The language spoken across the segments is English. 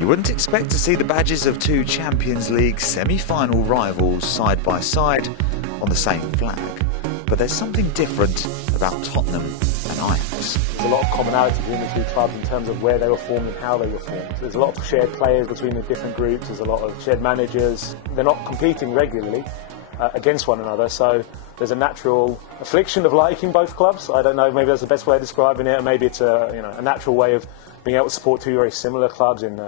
You wouldn't expect to see the badges of two Champions League semi-final rivals side by side on the same flag, but there's something different about Tottenham and Ajax. There's a lot of commonality between the two clubs in terms of where they were formed and how they were formed. There's a lot of shared players between the different groups, there's a lot of shared managers. They're not competing regularly against one another, so there's a natural affliction of liking both clubs. I don't know, maybe that's the best way of describing it, or maybe it's a natural way of being able to support two very similar clubs in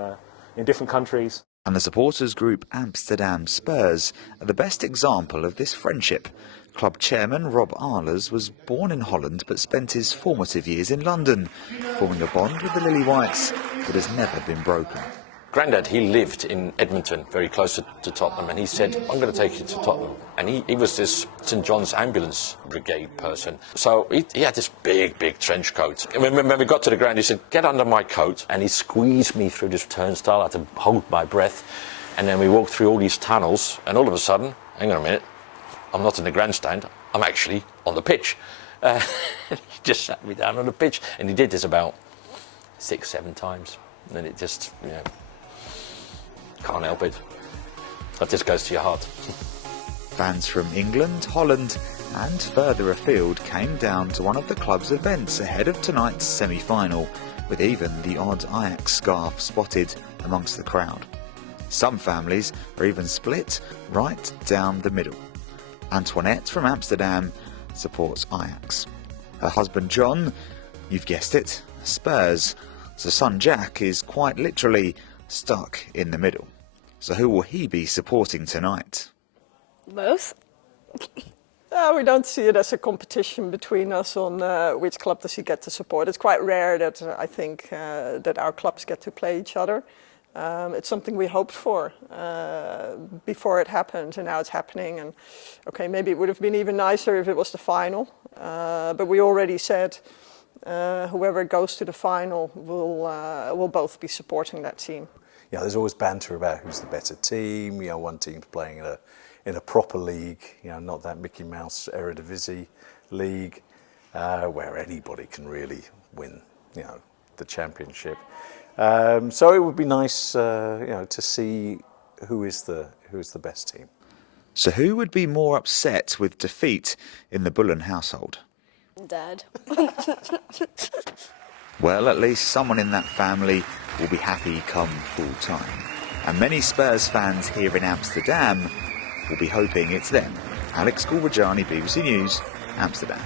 different countries. And the supporters group Amsterdam Spurs are the best example of this friendship. Club chairman Rob Ahlers was born in Holland but spent his formative years in London, forming a bond with the Lily Whites that has never been broken. Grandad, he lived in Edmonton, very close to Tottenham, and he said, I'm going to take you to Tottenham. And he was this St John's Ambulance Brigade person. So he had this big trench coat. And when we got to the ground, he said, get under my coat. And he squeezed me through this turnstile. I had to hold my breath. And then we walked through all these tunnels, and all of a sudden, hang on a minute, I'm not in the grandstand, I'm actually on the pitch. He just sat me down on the pitch. And he did this about 6-7 times. And then it just, can't help it. That just goes to your heart. Fans from England, Holland and further afield came down to one of the club's events ahead of tonight's semi-final, with even the odd Ajax scarf spotted amongst the crowd. Some families are even split right down the middle. Antoinette from Amsterdam supports Ajax. Her husband John, you've guessed it, Spurs. So son Jack is quite literally stuck in the middle. So who will he be supporting tonight? Both. We don't see it as a competition between us on which club does he get to support. It's quite rare that I think that our clubs get to play each other. It's something we hoped for before it happened, and now it's happening. And okay, maybe it would have been even nicer if it was the final. But we already said whoever goes to the final will both be supporting that team. Yeah, there's always banter about who's the better team. One team's playing in a proper league, not that Mickey Mouse Eredivisie league, where anybody can really win, the championship. So it would be nice, to see who is the best team. So who would be more upset with defeat in the Bullen household? Dad. Well, at least someone in that family will be happy come full time. And many Spurs fans here in Amsterdam will be hoping it's them. Alex Gulbajani, BBC News, Amsterdam.